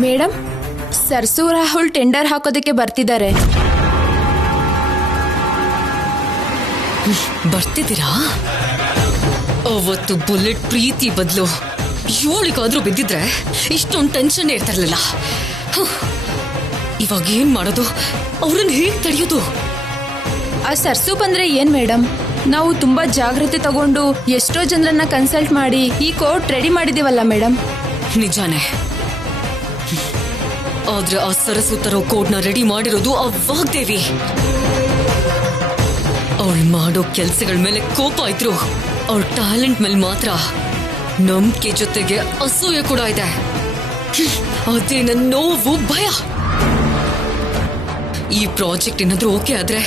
Madam, ಸರ್ಸು Rahul tender ಹಾಕೋದಕ್ಕೆ ಬರ್ತಿದ್ದಾರೆ. ಬರ್ತಿದ್ದೀರಾ? ಅವತ್ತು ಬುಲೆಟ್ ಪ್ರೀತಿ ಬದಲು 7 ಬಿದ್ದಿದ್ರೆ ಇಷ್ಟೊಂದು ಟೆನ್ಷನ್ ಇರ್ತಿರ್ಲಿಲ್ಲ. ಇವಾಗ ಏನ್ ಮಾಡೋದು? ಅವ್ರನ್ನ ಹೇಗ್ ತಡೆಯೋದು? ಆ ಸರ್ಸು ಬಂದ್ರೆ ಏನ್ ಮೇಡಮ್, ನಾವು ತುಂಬಾ ಜಾಗ್ರತೆ ತಗೊಂಡು ಎಷ್ಟೋ ಜನರನ್ನ ಕನ್ಸಲ್ಟ್ ಮಾಡಿ ಈ ಕೋರ್ಟ್ ರೆಡಿ ಮಾಡಿದೀವಲ್ಲ ಮೇಡಮ್. ನಿಜಾನೇ. ಆದ್ರೆ ಆ ಸರಸು ತರೋ ಕೋಡ್ನ ರೆಡಿ ಮಾಡಿರೋದು ಆ ವಾಗ್ದೇವಿ. ಅವಳು ಮಾಡೋ ಕೆಲ್ಸಗಳ ಮೇಲೆ ಕೋಪ ಇದ್ರು ಅವಳ ಟ್ಯಾಲೆಂಟ್ ಮೇಲೆ ಮಾತ್ರ ನಂಬಿಕೆ ಜೊತೆಗೆ ಅಸೂಯೆ ಕೂಡ ಇದೆ. ಅದೇ ನನ್ನ ನೋವು, ಭಯ. ಈ ಪ್ರಾಜೆಕ್ಟ್ ಏನಾದ್ರೂ ಓಕೆ ಆದ್ರೆ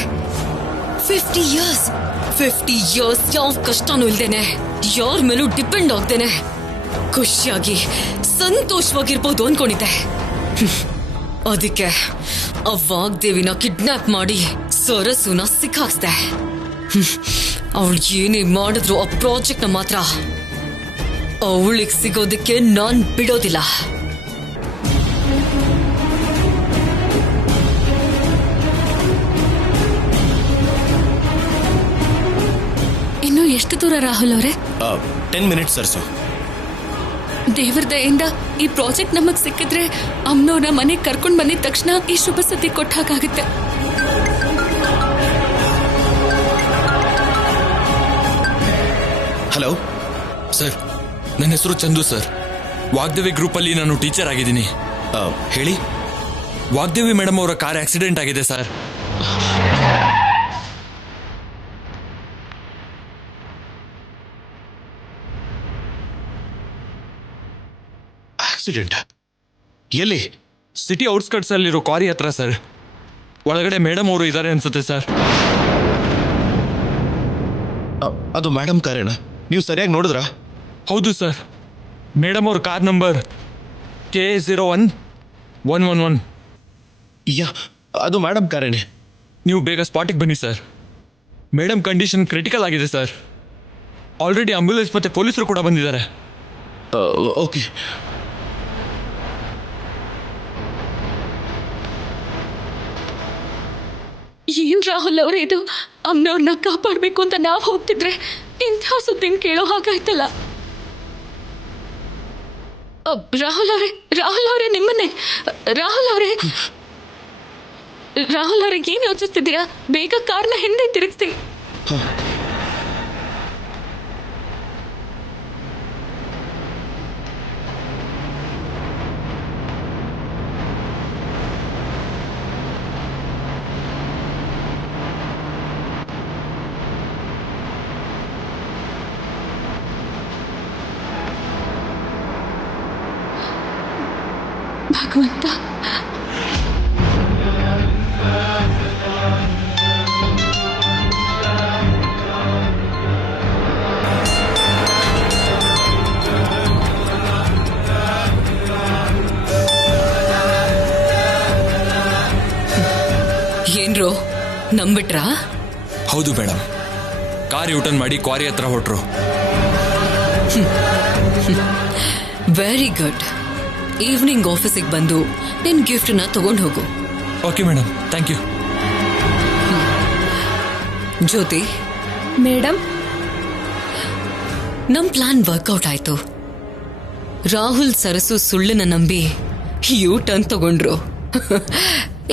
50 ಇಯರ್ಸ್ ಯಾವ ಕಷ್ಟನೂ ಇಲ್ದೇನೆ, ಯಾರ ಮೇಲೂ ಡಿಪೆಂಡ್ ಆಗ್ದೇನೆ ಖುಷಿಯಾಗಿ ಸಂತೋಷವಾಗಿರ್ಬೋದು ಅನ್ಕೊಂಡಿದ್ದೆ. ಅದಕ್ಕೆ ಆ ವಾಗ್ದೇವಿನ ಕಿಡ್ನಾಪ್ ಮಾಡಿ ಸರಸುನ ಸಿಕ್ಕಾಕ್ಸ್ದೆ. ಅವಳು ಏನೇ ಮಾಡಿದ್ರು ಆ ಪ್ರಾಜೆಕ್ಟ್ ನ ಮಾತ್ರ ಅವಳಿಗೆ ಸಿಗೋದಕ್ಕೆ ನಾನ್ ಬಿಡೋದಿಲ್ಲ. ಇನ್ನು ಎಷ್ಟು ದೂರ ರಾಹುಲ್ ಅವರೇ? 10 ಮಿನಿಟ್ಸ್ ಸರ್ಸು. ದೇವರ ದಯೆಯಿಂದ ಈ ಪ್ರಾಜೆಕ್ಟ್ ನಮಗ್ ಸಿಕ್ಕಿದ್ರೆ ಅಮ್ಮನವ್ರ ಮನೆಗೆ ಕರ್ಕೊಂಡ್ ಬಂದಿದ ತಕ್ಷಣ ಈ ಶುಭ ಸುದ್ದಿ ಕೊಟ್ಟ ಹಾಗಾಗುತ್ತೆ. ಹಲೋ ಸರ್, ನನ್ನ ಹೆಸರು ಚಂದು ಸರ್. ವಾಗ್ದೇವಿ ಗ್ರೂಪ್ ಅಲ್ಲಿ ನಾನು ಟೀಚರ್ ಆಗಿದ್ದೀನಿ. ಹೇಳಿ. ವಾಗ್ದೇವಿ ಮೇಡಮ್ ಅವರ ಕಾರ್ ಆಕ್ಸಿಡೆಂಟ್ ಆಗಿದೆ ಸರ್. ಆಕ್ಸಿಡೆಂಟ್? ಎಲ್ಲಿ? ಸಿಟಿ ಔಟ್ಸ್ಕರ್ಟ್ಸ್ ಅಲ್ಲಿರೋ ಕ್ವಾರಿ ಹತ್ರ ಸರ್. ಒಳಗಡೆ ಮೇಡಮ್ ಅವರು ಇದ್ದಾರೆ ಅನ್ಸುತ್ತೆ ಸರ್. ಅದು ಮೇಡಮ್ ಕಾರೇನ? ನೀವು ಸರಿಯಾಗಿ ನೋಡಿದ್ರಾ? ಹೌದು ಸರ್, ಮೇಡಮ್ ಅವ್ರ ಕಾರ್ ನಂಬರ್ KA0111. ಯಾ, ಅದು ಮೇಡಮ್ ಕಾರೇನೆ. ನೀವು ಬೇಗ ಸ್ಪಾಟಿಗೆ ಬನ್ನಿ ಸರ್. ಮೇಡಮ್ ಕಂಡೀಷನ್ ಕ್ರಿಟಿಕಲ್ ಆಗಿದೆ ಸರ್. ಆಲ್ರೆಡಿ ಆಂಬ್ಯುಲೆನ್ಸ್ ಮತ್ತೆ ಪೊಲೀಸರು ಕೂಡ ಬಂದಿದ್ದಾರೆ. ಓಕೆ. ಏನ್ ರಾಹುಲ್ ಅವರೇ ಇದು? ಅಮ್ಮನವ್ರನ್ನ ಕಾಪಾಡ್ಬೇಕು ಅಂತ ನಾವ್ ಹೋಗ್ತಿದ್ರೆ ಇಂಥ ಸುದ್ದಿನ ಕೇಳೋ ಹಾಗಾಯ್ತಲ್ಲ. ರಾಹುಲ್ ಅವರೇ ನಿಮ್ಮನ್ನೇ. ರಾಹುಲ್ ಅವರೇ ಏನ್ ಯೋಚಿಸ್ತಿದ್ದೀರಾ? ಬೇಗ ಕಾರ್ನ ಹಿಂದೆ ತಿರುಗಿಸಿ. ಭಗವಂತ, ಏನ್ರೋ ನಂಬಿಟ್ರಾ? ಹೌದು ಮೇಡಮ್, ಕಾರ್ ಯೂಟರ್ನ್ ಮಾಡಿ ಕ್ವಾರಿ ಹತ್ರ ಹೊರಟ್ರು. Very good. ಈವ್ನಿಂಗ್ ಆಫೀಸಿಗೆ ಬಂದು ನಿನ್ ಗಿಫ್ಟ್ನ ತಗೊಂಡು ಹೋಗು. Okay madam, thank you. Jyoti madam, ನಮ್ ಪ್ಲಾನ್ ವರ್ಕೌಟ್ ಆಯ್ತು. ರಾಹುಲ್ ಸರಸು ಸುಳ್ಳನ್ನ ನಂಬಿ ಯೂ ಟರ್ನ್ ತಗೊಂಡ್ರು.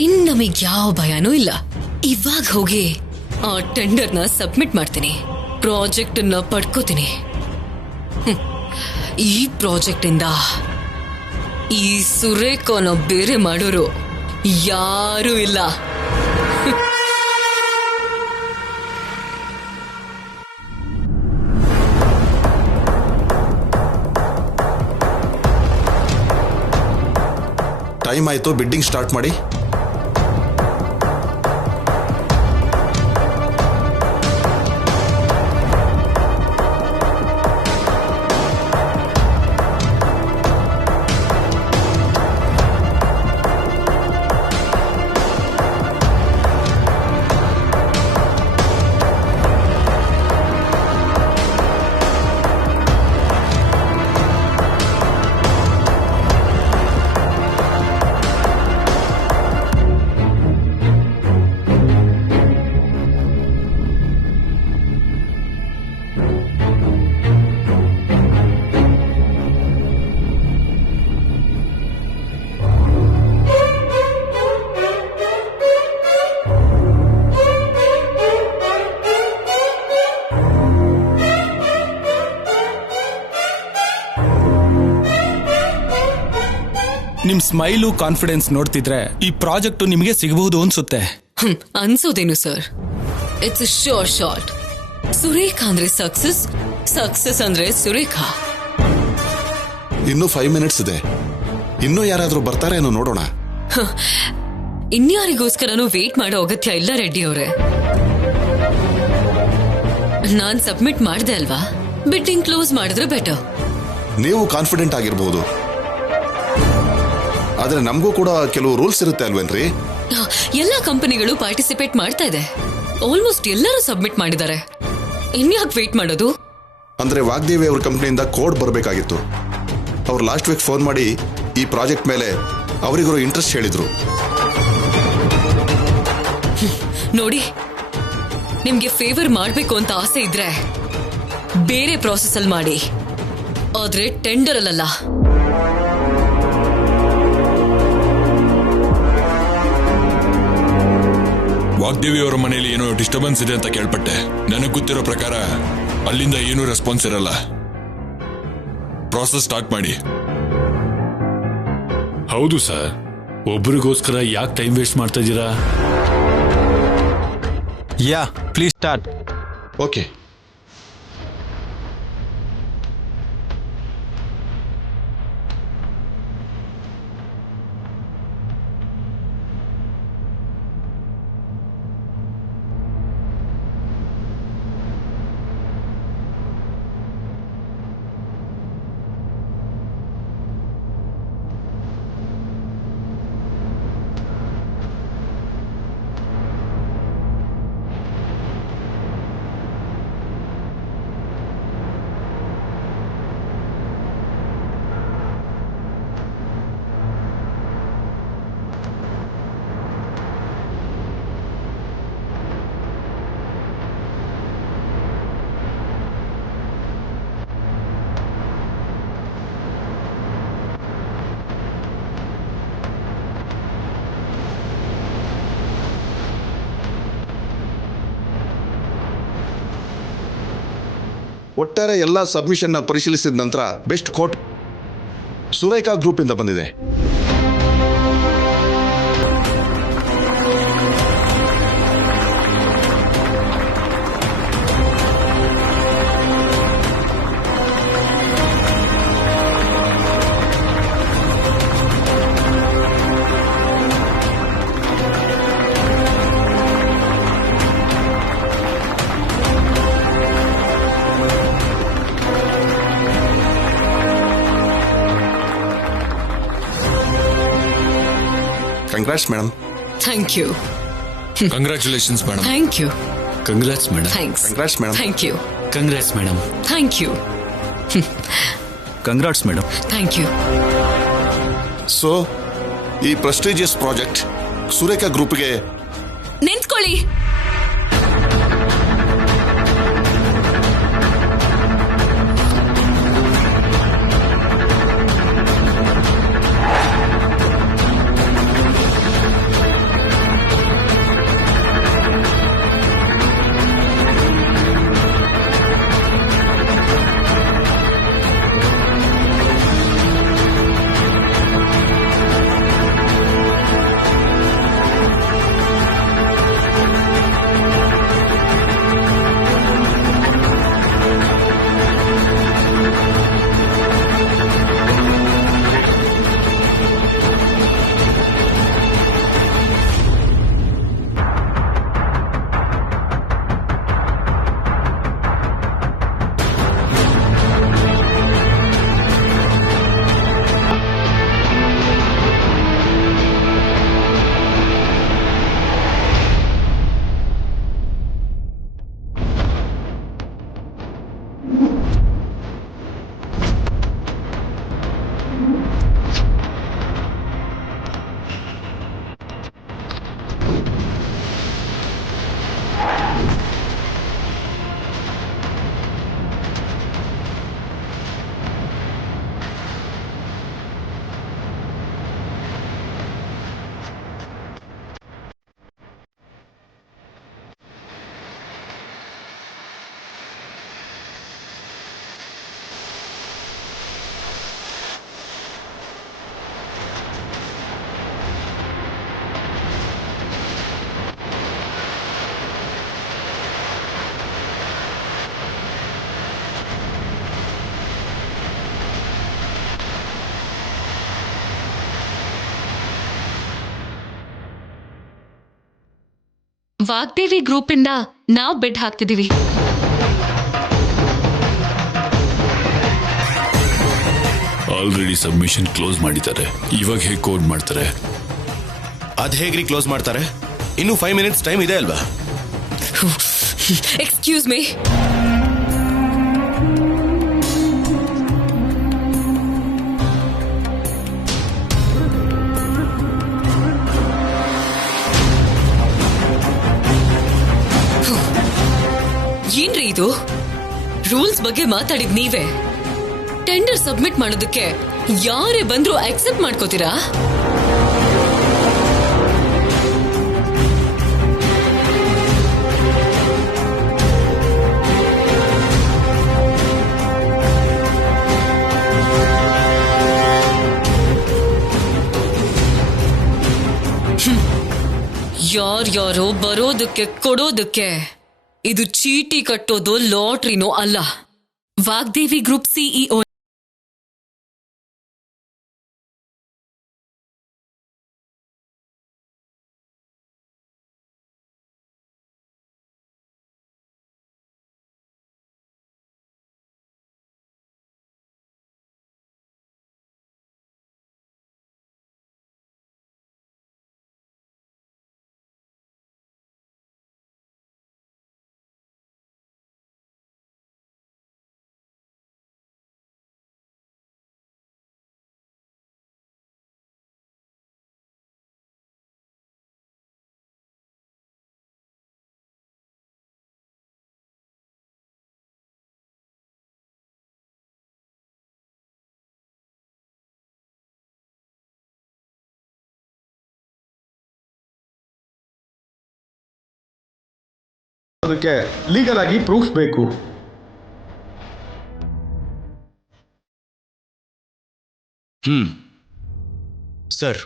ಇನ್ ನಮಗ್ ಯಾವ ಭಯನೂ ಇಲ್ಲ. ಇವಾಗ ಹೋಗಿ ಆ ಟೆಂಡರ್ನ ಸಬ್ಮಿಟ್ ಮಾಡ್ತೀನಿ, ಪ್ರಾಜೆಕ್ಟ್ ನ ಪಡ್ಕೋತೀನಿ. ಈ ಪ್ರಾಜೆಕ್ಟ್ ಇಂದ ಈ ಸುರೇಖನ ಬೇರೆ ಮಾಡೋರು ಯಾರೂ ಇಲ್ಲ. ಟೈಮ್ ಆಯ್ತು, ಬಿಡ್ಡಿಂಗ್ ಸ್ಟಾರ್ಟ್ ಮಾಡಿ. ನಿಮ್ ಸ್ಮೈಲು ಕಾನ್ಫಿಡೆನ್ಸ್ ನೋಡ್ತಿದ್ರೆ ಈ ಪ್ರಾಜೆಕ್ಟ್ ನಿಮಗೆ ಸಿಗಬಹುದು ಅನ್ಸುತ್ತೆ. ಅನ್ಸೋದೇನು sir, it's sure short. Surekha ಅಂದ್ರೆ ಸಕ್ಸಸ್, ಸಕ್ಸಸ್ ಅಂದ್ರೆ ಸುರೇಖಾ. ಇನ್ನೂ 5 ಮಿನಿಟ್ಸ್ ಇದೆ. ಇನ್ನೂ ಯಾರಾದ್ರೂ ಬರ್ತಾರೆ ಅನ್ನೋ ನೋಡೋಣ. ಇನ್ಯಾರಿಗೋಸ್ಕರನೂ ವೇಟ್ ಮಾಡೋ ಅಗತ್ಯ ಇಲ್ಲ ರೆಡ್ಡಿ ಅವರೇ. ನಾನ್ ಸಬ್ಮಿಟ್ ಮಾಡ್ದೆ ಅಲ್ವಾ, ಬಿಡ್ಡಿಂಗ್ ಕ್ಲೋಸ್ ಮಾಡಿದ್ರೆ ಬೆಟರ್. ನೀವು ಕಾನ್ಫಿಡೆಂಟ್ ಆಗಿರ್ಬೋದು, ಆದ್ರೆ ನಮಗೂ ಕೂಡ ಕೆಲವು ರೂಲ್ಸ್ ಇರುತ್ತೆ ಅಲ್ವೇನ್ರಿ? ಎಲ್ಲಾ ಕಂಪನಿಗಳು ಪಾರ್ಟಿಸಿಪೇಟ್ ಮಾಡ್ತಾ ಇದೆ. ಆಲ್ಮೋಸ್ಟ್ ಎಲ್ಲರೂ ಸಬ್ಮಿಟ್ ಮಾಡಿದ್ದಾರೆ. ಇನ್ಯಾಕ್ ವೇಟ್ ಮಾಡೋದು? ಅಂದ್ರೆ ವಾಗ್ದೇವಿ ಅವ್ರ ಕಂಪ್ನಿಯಿಂದ ಕೋಡ್ ಬರಬೇಕಾಗಿತ್ತು. ಅವ್ರು ಲಾಸ್ಟ್ ವೀಕ್ ಫೋನ್ ಮಾಡಿ ಈ ಪ್ರಾಜೆಕ್ಟ್ ಮೇಲೆ ಅವರಿಗೂ ಇಂಟ್ರೆಸ್ಟ್ ಹೇಳಿದ್ರು. ನೋಡಿ, ನಿಮ್ಗೆ ಫೇವರ್ ಮಾಡ್ಬೇಕು ಅಂತ ಆಸೆ ಇದ್ರೆ ಬೇರೆ ಪ್ರಾಸೆಸ್ ಅಲ್ಲಿ ಮಾಡಿ, ಆದ್ರೆ ಟೆಂಡರ್ ಅಲ್ಲ. ವಾಗ್ದೇವಿ ಅವರ ಮನೆಯಲ್ಲಿ ಏನೋ ಡಿಸ್ಟರ್ಬೆನ್ಸ್ ಇದೆ ಅಂತ ಕೇಳ್ಪಟ್ಟೆ. ನನಗೆ ಗೊತ್ತಿರೋ ಪ್ರಕಾರ ಅಲ್ಲಿಂದ ಏನೂ ರೆಸ್ಪಾನ್ಸ್ ಇರಲ್ಲ. ಪ್ರಾಸೆಸ್ ಸ್ಟಾರ್ಟ್ ಮಾಡಿ. ಹೌದು ಸರ್, ಒಬ್ರಿಗೋಸ್ಕರ ಯಾಕೆ ಟೈಮ್ ವೇಸ್ಟ್ ಮಾಡ್ತಾ ಇದ್ದೀರಾ? ಯಾ, ಪ್ಲೀಸ್ ಸ್ಟಾರ್ಟ್. ಓಕೆ. ಒಟ್ಟಾರೆ ಎಲ್ಲ ಸಬ್ಮಿಷನ್ ಪರಿಶೀಲಿಸಿದ ನಂತರ ಬೆಸ್ಟ್ ಕೋಟ್ ಸುರೇಖಾ ಗ್ರೂಪ್ ಇಂದ ಬಂದಿದೆ. Congrats madam. Thank you. Congratulations madam. Thank you. Congrats madam. Thanks. Congrats madam. Thank you. Congrats madam. Thank you. Congrats madam. Thank you. So ಈ prestigious project Surekha ಗ್ರೂಪ್ಗೆ ನಿಂತ್ಕೊಳ್ಳಿ. Vagdevi group ಇಂದ ನಾವ್ bid ಹಾಕ್ತಿದೀವಿ. Already submission close ಮಾಡಿದ್ದಾರೆ. ಇವಾಗ ಹೇಗೆ code ಮಾಡ್ತಾರೆ? ಅದ್ ಹೇಗ್ರಿ ಕ್ಲೋಸ್ ಮಾಡ್ತಾರೆ? ಇನ್ನು 5 ಮಿನಿಟ್ಸ್ ಟೈಮ್ ಇದೆ ಅಲ್ವಾ? Excuse me. ಏನ್ರಿ ಇದು? ರೂಲ್ಸ್ ಬಗ್ಗೆ ಮಾತಾಡಿದ್ ನೀವೇ. ಟೆಂಡರ್ ಸಬ್ಮಿಟ್ ಮಾಡೋದಕ್ಕೆ ಯಾರೇ ಬಂದ್ರು ಅಕ್ಸೆಪ್ಟ್ ಮಾಡ್ಕೋತೀರಾ? ಯಾರ್ಯಾರೋ ಬರೋದಕ್ಕೆ ಕೊಡೋದಕ್ಕೆ ಇದು ಚೀಟಿ ಕಟ್ಟೋದು ಲಾಟ್ರಿನೋ ಅಲ್ಲ. ವಾಗ್ದೇವಿ ಗ್ರೂಪ್ ಸಿಇಒ ಅದಕ್ಕೆ ಲೀಗಲ್ ಆಗಿ ಪ್ರೂಫ್ ಬೇಕು. ಸರ್,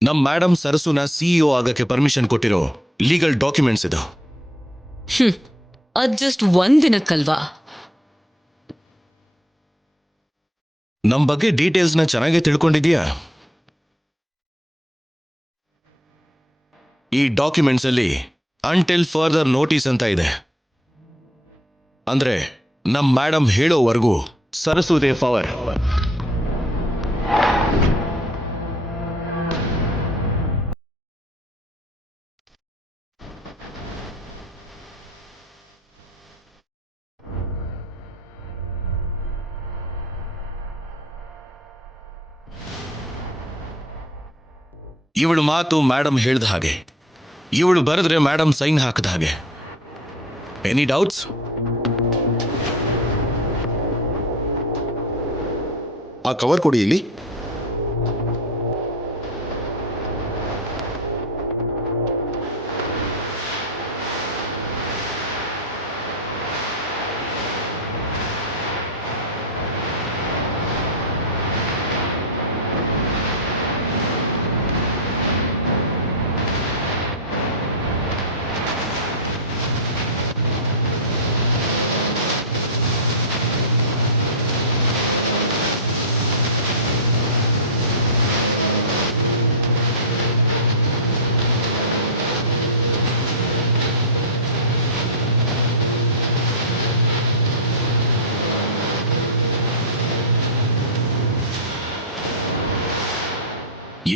ನಮ್ ಮೇಡಮ್ ಸರಸುನ ಸಿಇಒ ಆಗಕ್ಕೆ ಪರ್ಮಿಷನ್ ಕೊಟ್ಟಿರೋ ಲೀಗಲ್ ಡಾಕ್ಯುಮೆಂಟ್ಸ್ ಇದು. ಅದ್ ಜಸ್ಟ್ ಒಂದಿನಕ್ಕಲ್ವಾ? ನಮ್ ಬಗ್ಗೆ ಡೀಟೇಲ್ಸ್ನ ಚೆನ್ನಾಗಿ ತಿಳ್ಕೊಂಡಿದ್ಯಾ? ಈ ಡಾಕ್ಯುಮೆಂಟ್ಸ್ ಅಲ್ಲಿ ಅಂಟಿಲ್ ಫರ್ದರ್ ನೋಟಿಸ್ ಅಂತ ಇದೆ. ಅಂದ್ರೆ ನಮ್ ಮೇಡಮ್ ಹೇಳೋವರೆಗೂ ಸರಸುದೇ ಪವರ್. ಇವಳು ಮಾತು ಮೇಡಮ್ ಹೇಳ್ದ ಹಾಗೆ, ಇವಳು ಬರೆದ್ರೆ ಮೇಡಮ್ ಸೈನ್ ಹಾಕದ ಹಾಗೆ. Any doubts? ಆ ಕವರ್ ಕೊಡಿ ಇಲ್ಲಿ.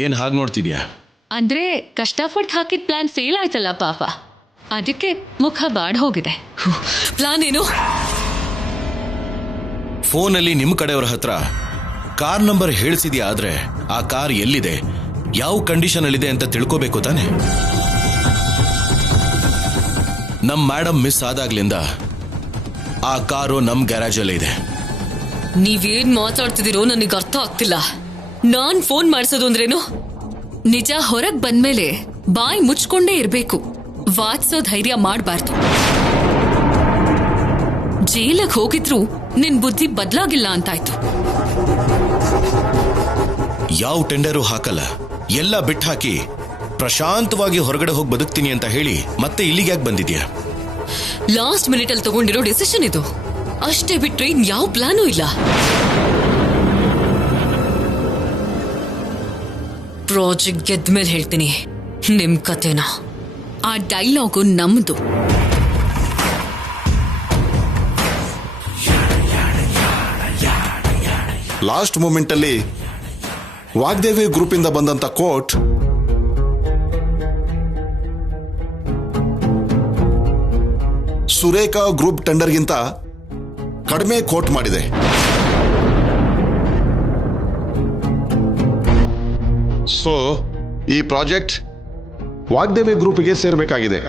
ಏನ್ ಹಾಗೆ ನೋಡ್ತಿದ್ಯಾ? ಅಂದ್ರೆ ಕಷ್ಟಪಟ್ಟು ಹಾಕಿದ ಪ್ಲಾನ್ ಫೇಲ್ ಆಯ್ತಲ್ಲ ಪಾಪ, ಅದಕ್ಕೆ ಮುಖ ಬಾಡ್ ಹೋಗಿದೆ. ಪ್ಲಾನ್ ಏನು? ಫೋನಲ್ಲಿ ನಿಮ್ಮ ಕಡೆಯವರ ಹತ್ರ ಕಾರ್ ನಂಬರ್ ಹೇಳಿಸಿದ್ಯಾ? ಆದ್ರೆ ಆ ಕಾರ್ ಎಲ್ಲಿದೆ, ಯಾವ ಕಂಡೀಷನ್ ಅಲ್ಲಿದೆ ಅಂತ ತಿಳ್ಕೋಬೇಕು ತಾನೆ? ನಮ್ ಮೇಡಮ್ ಮಿಸ್ ಆದಾಗ್ಲಿಂದ ಆ ಕಾರು ನಮ್ ಗ್ಯಾರೇಜ್ ಅಲ್ಲಿ ಇದೆ. ನೀವೇನ್ ಮಾತಾಡ್ತಿದ್ದೀರೋ ನನಗೆ ಅರ್ಥ ಆಗ್ತಿಲ್ಲ. ನಾನ್ ಫೋನ್ ಮಾಡಿಸೋದು ಅಂದ್ರೇನು? ನಿಜ ಹೊರಗ್ ಬಂದ್ಮೇಲೆ ಬಾಯಿ ಮುಚ್ಕೊಂಡೇ ಇರ್ಬೇಕು, ವಾದಿಸೋ ಧೈರ್ಯ ಮಾಡಬಾರ್ದು. ಜೈಲಿಗೆ ಹೋಗಿದ್ರು ನಿನ್ ಬುದ್ಧಿ ಬದಲಾಗಿಲ್ಲ ಅಂತಾಯ್ತು. ಯಾವ ಟೆಂಡರು ಹಾಕಲ್ಲ, ಎಲ್ಲ ಬಿಟ್ಟು ಹಾಕಿ ಪ್ರಶಾಂತವಾಗಿ ಹೊರಗಡೆ ಹೋಗಿ ಬದುಕ್ತೀನಿ ಅಂತ ಹೇಳಿ ಮತ್ತೆ ಇಲ್ಲಿಗೆ ಯಾಕೆ ಬಂದಿದ್ಯಾ? ಲಾಸ್ಟ್ ಮಿನಿಟ್ ಅಲ್ಲಿ ತಗೊಂಡಿರೋ ಡಿಸಿಷನ್ ಇದು. ಅಷ್ಟೇ ಬಿಟ್ರೆ ಯಾವ ಪ್ಲಾನು ಇಲ್ಲ. ಪ್ರಾಜೆಕ್ಟ್ ಗೆದ್ಮೇಲೆ ಹೇಳ್ತೀನಿ ನಿಮ್ ಕತೆನ. ಆ ಡೈಲಾಗು ನಮ್ದು. ಲಾಸ್ಟ್ ಮೂಮೆಂಟ್ ಅಲ್ಲಿ ವಾಗ್ದೇವಿ ಗ್ರೂಪ್ ಇಂದ ಬಂದಂತ ಕೋಟ್ ಸುರೇಖಾ ಗ್ರೂಪ್ ಟೆಂಡರ್ಗಿಂತ ಕಡಿಮೆ ಕೋಟ್ ಮಾಡಿದೆ. ಸೊ ಈ ಪ್ರಾಜೆಕ್ಟ್ ವಾಗ್ದೇವಿ ಗ್ರೂಪ್ಗೆ ಸೇರಬೇಕಾಗಿದೆ.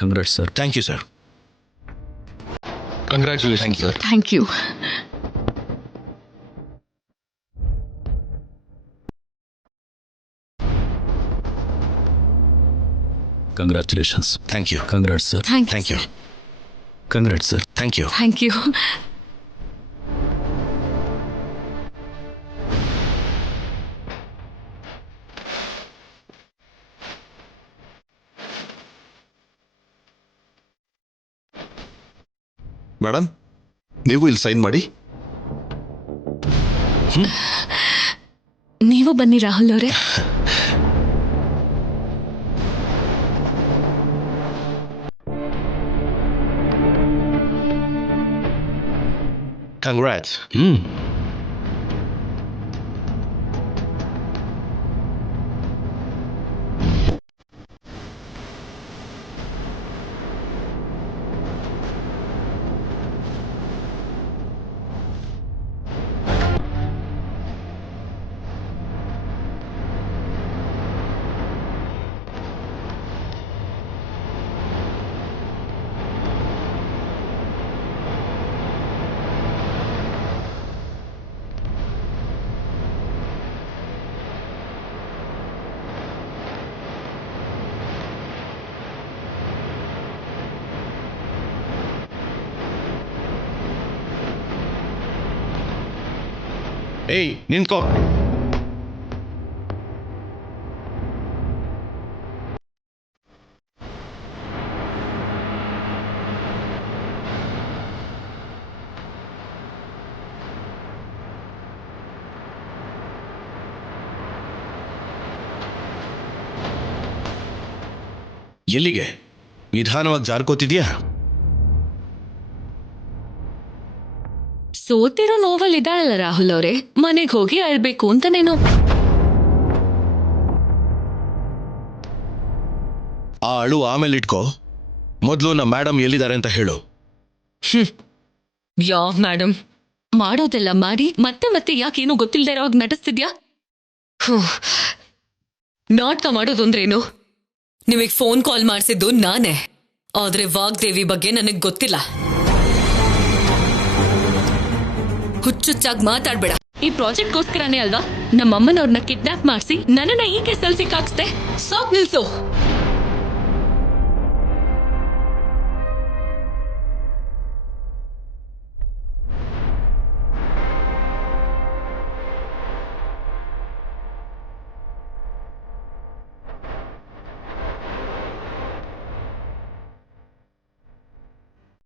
Congrats sir. Thank you sir. Congratulation sir. Thank you. Congratulations. Thank you. Congrats sir. Thank you. Congrats sir. Thank you. Thank you. Madam, ನೀವು ಇಲ್ಲಿ ಸೈನ್ ಮಾಡಿ. ನೀವು ಬನ್ನಿ ರಾಹುಲ್ ಅವರೇ. ಕಂಗ್ರಾಟ್ಸ್. ಏಯ್, ನಿಂತ್ಕೋ. ಎಲ್ಲಿಗೆ? ನಿಧಾನವಾಗಿ ಜಾರ್ಕೋತಿದ್ಯಾ? ಸೋತಿರೋ ನೋವಲ್ ಇದ್ದಾಳಲ್ಲ ರಾಹುಲ್ ಅವರೇ, ಮನೆಗೆ ಹೋಗಿ ಅಳ್ಬೇಕು ಅಂತನೇನೋ. ಆ ಅಳು ಆಮೇಲೆ ಇಟ್ಕೋ. ಮೊದಲು ನಮ್ಮ ಮೇಡಮ್ ಎಲ್ಲಿದ್ದಾರೆ ಅಂತ ಹೇಳು. ಯಾವ ಮೇಡಮ್? ಮಾಡೋದೆಲ್ಲ ಮಾಡಿ ಮತ್ತೆ ಮತ್ತೆ ಯಾಕೇನು ಗೊತ್ತಿಲ್ಲದೆ ಇರೋ ಹಾಗೆ ನಟಿಸ್ತಿದ್ಯಾ? ನಾಟಕ ಮಾಡೋದಂದ್ರೇನು? ನಿಮಗೆ ಫೋನ್ ಕಾಲ್ ಮಾಡಿಸಿದ್ದು ನಾನೇ, ಆದ್ರೆ ವಾಗ್ದೇವಿ ಬಗ್ಗೆ ನನಗೆ ಗೊತ್ತಿಲ್ಲ. ಹುಚ್ಚುಚ್ಚಾಗಿ ಮಾತಾಡ್ಬೇಡ. ಈ ಪ್ರಾಜೆಕ್ಟ್ಗೋಸ್ಕರನೇ ಅಲ್ವಾ ನಮ್ಮಮ್ಮನವ್ರನ್ನ ಕಿಡ್ನಾಪ್ ಮಾಡಿಸಿ ನನ್ನನ್ನ ಈ ಕೇಸಲ್ಲಿ ಸಿಕ್ಕಾಕ್ಸ್ದೆ. ಸಾಕ್ ನಿಲ್ಸು.